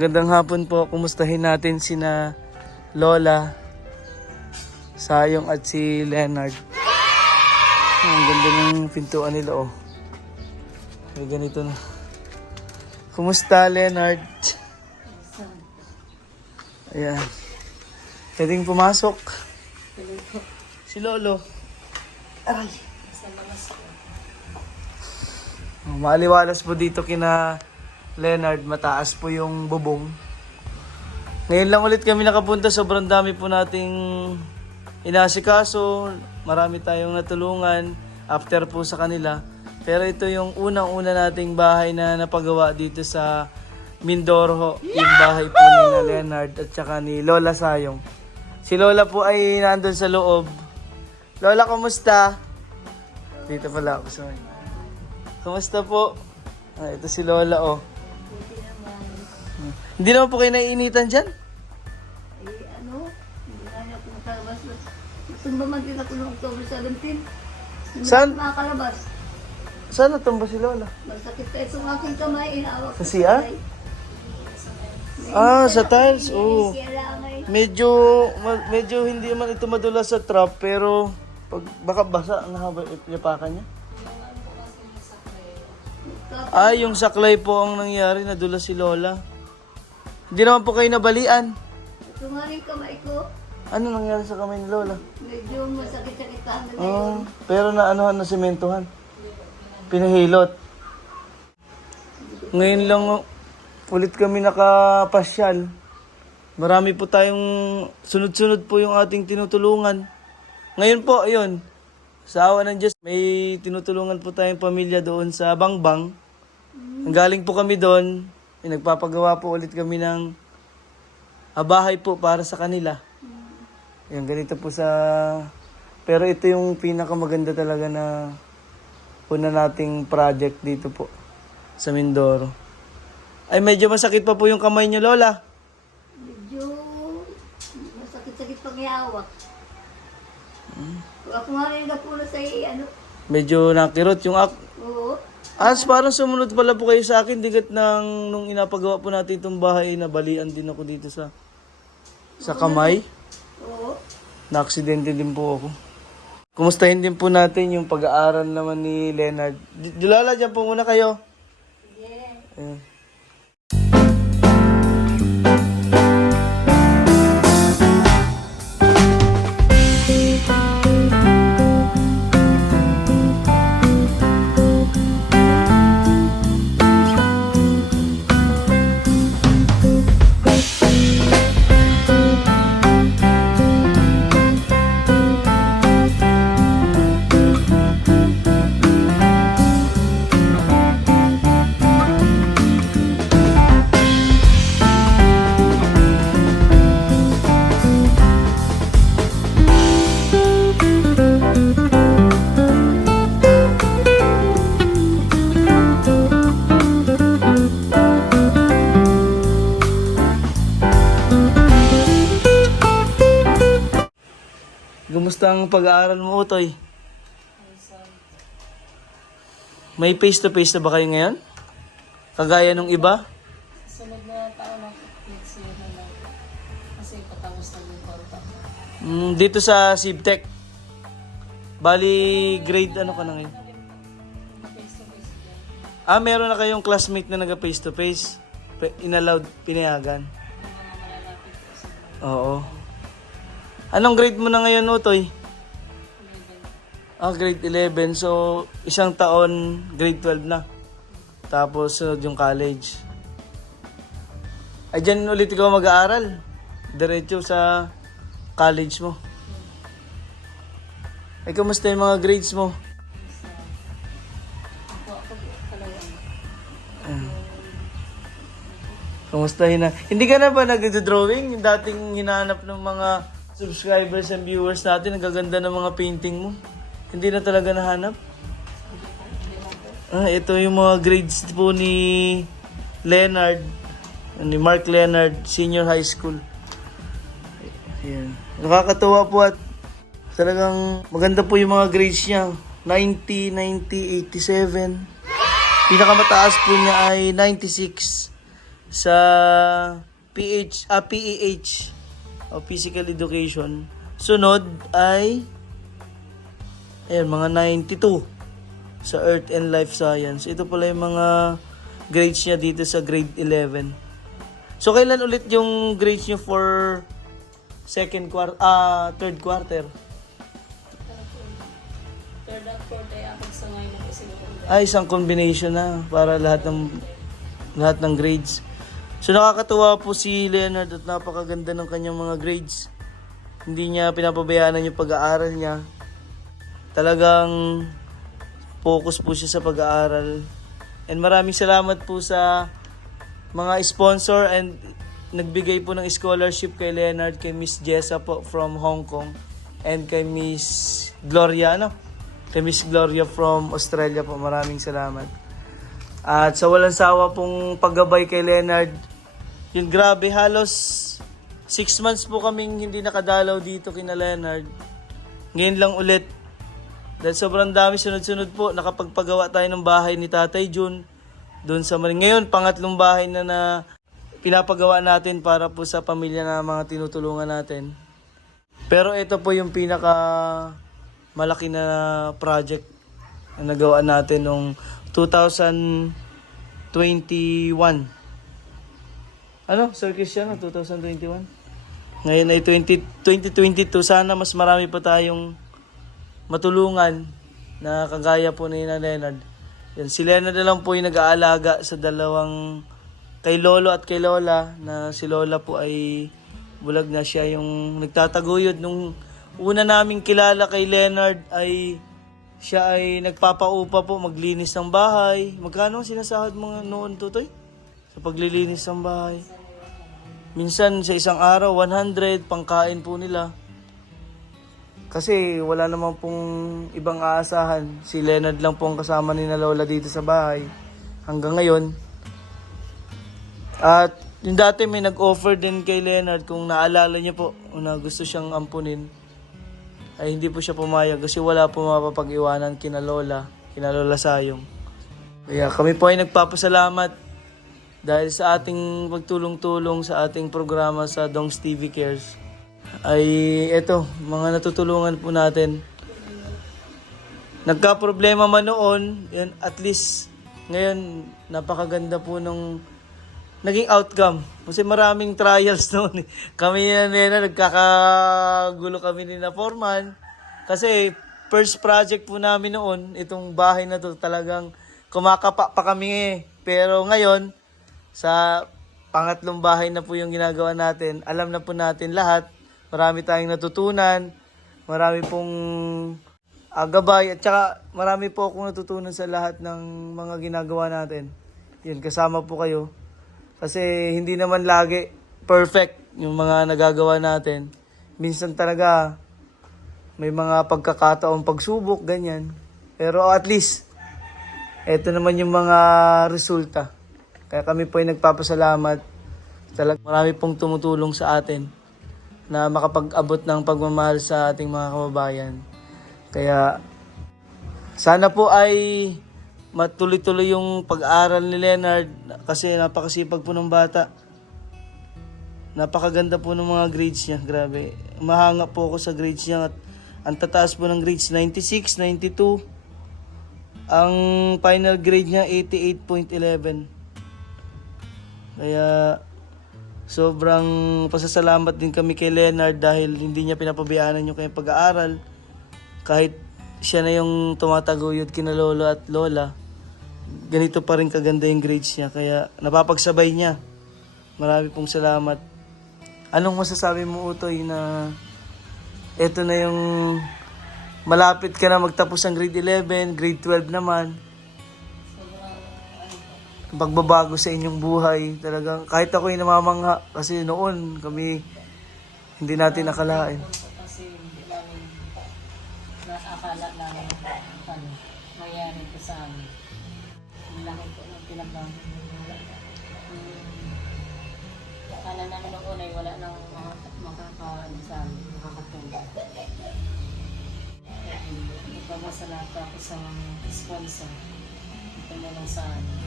Magandang hapon po. Kumustahin natin sina Lola, Sayong at si Leonard. Ang ganda ng pintuan nila oh. May ganito na. Kumusta Leonard? Ayan. Pwedeng pumasok. Si Lolo. Aray. Maaliwalas po dito kina Leonard, mataas po yung bubong. Ngayon lang ulit kami nakapunta, sobrang dami po nating inasikaso. Marami tayong natulungan after po sa kanila. Pero ito yung unang-una nating bahay na napagawa dito sa Mindoro. Yung bahay po ni Leonard at saka ni Lola Sayong. Si Lola po ay nandun sa loob. Lola, kumusta? Dito pala ako sa mga. Kumusta po? Ito si Lola oh. Hindi naman po kayo naiinitan dyan? Hindi na niya ako nakalabas. Tumba man din ako noong October 17. Hindi Saan? ako makakalabas. Saan natumba si Lola? Magsakit tayo sa aking kamay, inaawak Sa CR? Sa tiles. Oo. Medyo hindi man ito madulas sa trap, pero pag baka basa ang haba yapakan niya. Yung saklay po ang nangyari, nadulas si Lola. Hindi naman po kayo nabalian. Ito nga rin kamay ko. Ano nangyari sa kamay ni Lola? Medyo masakit-sakitan na ngayon. Pero na sementohan. Pinahilot. Ngayon lang ulit kami nakapasyal. Marami po tayong sunod-sunod po yung ating tinutulungan. Ngayon po, ayun. Sa awa ng Diyos, may tinutulungan po tayong pamilya doon sa Bangbang. Galing po kami doon. Nagpapagawa po ulit kami ng bahay po para sa kanila. Yan, ganito po sa... Pero ito yung pinakamaganda talaga na una nating project dito po sa Mindoro. Ay, medyo masakit pa po yung kamay niyo, Lola. Medyo masakit-sakit pang iawak. Ako nga rin napula sa Medyo nakirot yung Oo. parang sumunod pala po kayo sa akin. Digat nung inapagawa po natin itong bahay, nabalian din ako dito sa kamay. Oo. Na-aksidente din po ako. Kumustahin din po natin yung pag-aaral naman ni Leonard. Lola, dyan po muna kayo. Yeah. Ayan. Kumusta ang pag-aaral mo, Utoy? May face-to-face na ba kayo ngayon? Kagaya nung iba? Sunod na taon na next year na lang. Kasi patapos na yung kwarta. Dito sa Civtech. Bali, grade ano ka na ngayon? Face to face din. Meron na kayong classmate na nag-face-to-face? Inallowed, pinayagan? Malalapit po sa Oo. Anong grade mo na ngayon, Utoy? Grade 11. So, isang taon, grade 12 na. Tapos, sunod yung college. Ay, dyan ulit ikaw mag-aaral. Diretso sa college mo. Ay, kamusta yung mga grades mo? ako talagang. Kamustahin na? Hindi ka na ba nag-drawing? Yung dating hinahanap ng mga subscribers and viewers natin, ang gaganda ng mga painting mo. Hindi na talaga nahanap? Ito yung mga grades po ni Leonard, ni Mark Leonard, Senior High School. Ayan. Nakakatuwa po at talagang maganda po yung mga grades niya. 90, 90, 87. Pinakamataas po niya ay 96. sa PEH o Physical Education. Sunod ay ayan, mga 92 sa Earth and Life Science. Ito pala yung mga grades niya dito sa grade 11. So kailan ulit yung grades niyo for third quarter? Third at fourth ay apat sa ngayon po siguro. Ay, isang combination na para lahat ng grades. So nakakatuwa po si Leonard at napakaganda ng kanyang mga grades. Hindi niya pinapabayaan yung pag-aaral niya. Talagang focus po siya sa pag-aaral. And maraming salamat po sa mga sponsor and nagbigay po ng scholarship kay Leonard, kay Miss Jessa po from Hong Kong, and kay Miss Gloria, Kay Miss Gloria from Australia po. Maraming salamat. At sa walang sawa pong paggabay kay Leonard, yun grabe, halos 6 months po kaming hindi nakadalaw dito kina Leonard. Ngayon lang ulit. Dahil sobrang dami, sunod-sunod po, nakapagpagawa tayo ng bahay ni Tatay Jun doon sa Maring. Ngayon, pangatlong bahay na pinapagawa natin para po sa pamilya na mga tinutulungan natin. Pero ito po yung pinaka malaki na project na nagawa natin noong 2021. Sir Christian, 2021? Ngayon ay 2022. Sana mas marami pa tayong matulungan na kagaya po ni Leonard. Yan, si Leonard na lang po yung nag-aalaga sa dalawang kay Lolo at kay Lola, na si Lola po ay bulag na, siya yung nagtataguyod. Nung una naming kilala kay Leonard ay siya ay nagpapaupa po, maglinis ng bahay. Magkano ang sinasahod mo noon, Tutoy? Sa paglilinis ng bahay. Minsan sa isang araw, 100, pangkain po nila. Kasi wala naman pong ibang aasahan. Si Leonard lang po ang kasama ni na Lola dito sa bahay hanggang ngayon. At yung dati may nag-offer din kay Leonard, kung naalala niyo po, na gusto siyang ampunin, ay hindi po siya pumayag kasi wala po mapapag-iwanan kina Lola Sayong. Kaya kami po ay nagpapasalamat dahil sa ating pagtulong-tulong sa ating programa sa Dongs TV Cares. Ay eto, mga natutulungan po natin. Nagka-problema man noon, yan, at least ngayon napakaganda po nung naging outcome. Kasi maraming trials noon. Kami na nagkakagulo kami ni na foreman. Kasi first project po namin noon, itong bahay na to, talagang kumakapa pa kami. Pero ngayon, sa pangatlong bahay na po yung ginagawa natin, alam na po natin lahat. Marami tayong natutunan. Marami pong gabay. At saka marami po akong natutunan sa lahat ng mga ginagawa natin. Yun, kasama po kayo. Kasi hindi naman lagi perfect yung mga nagagawa natin. Minsan talaga may mga pagkakataong pagsubok, ganyan. Pero at least, eto naman yung mga resulta. Kaya kami po ay nagpapasalamat. Talagang marami pong tumutulong sa atin na makapag-abot ng pagmamahal sa ating mga kababayan. Kaya sana po ay matuloy-tuloy yung pag-aaral ni Leonard kasi napakasipag po ng bata. Napakaganda po ng mga grades niya, grabe. Mahanga po ako sa grades niya at ang tataas po ng grades, 96, 92. Ang final grade niya, 88.11. Kaya sobrang pasasalamat din kami kay Leonard dahil hindi niya pinapabayaan yung kanyang pag-aaral. Kahit siya na yung tumataguyod kina Lolo at Lola, ganito pa rin kaganda yung grades niya. Kaya napapagsabay niya. Marami pong salamat. Anong masasabi mo, Utoy, na eto na yung malapit ka na magtapos ng grade 11, grade 12 naman. Pagbabago sa inyong buhay. Talagang kahit ako'y namamangha kasi noon kami hindi natin nakalain. Kasi hindi namin nakakala namin mayari ko sa amin. Ang laki po ng pinagbago. Akala namin noong una ay wala nang makakaano sa amin, makakatulong. Nagpapasalamat ako sa mga sponsor. Ito na lang sa amin.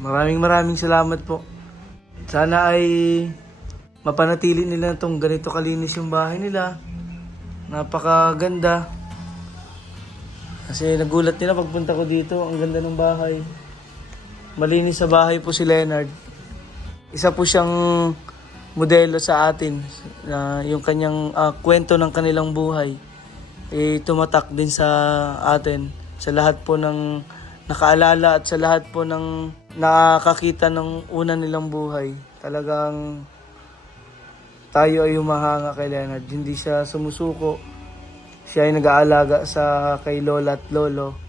Maraming salamat po. Sana ay mapanatili nila itong ganito kalinis yung bahay nila. Napakaganda. Kasi nagulat nila pagpunta ko dito, ang ganda ng bahay. Malinis sa bahay po si Leonard. Isa po siyang modelo sa atin na yung kanyang kwento ng kanilang buhay tumatak din sa atin, sa lahat po ng nakaalala at sa lahat po ng nakakita ng una nilang buhay. Talagang tayo ay humahanga kay Leonard. Hindi siya sumusuko. Siya ay nag-aalaga sa kay lola at lolo.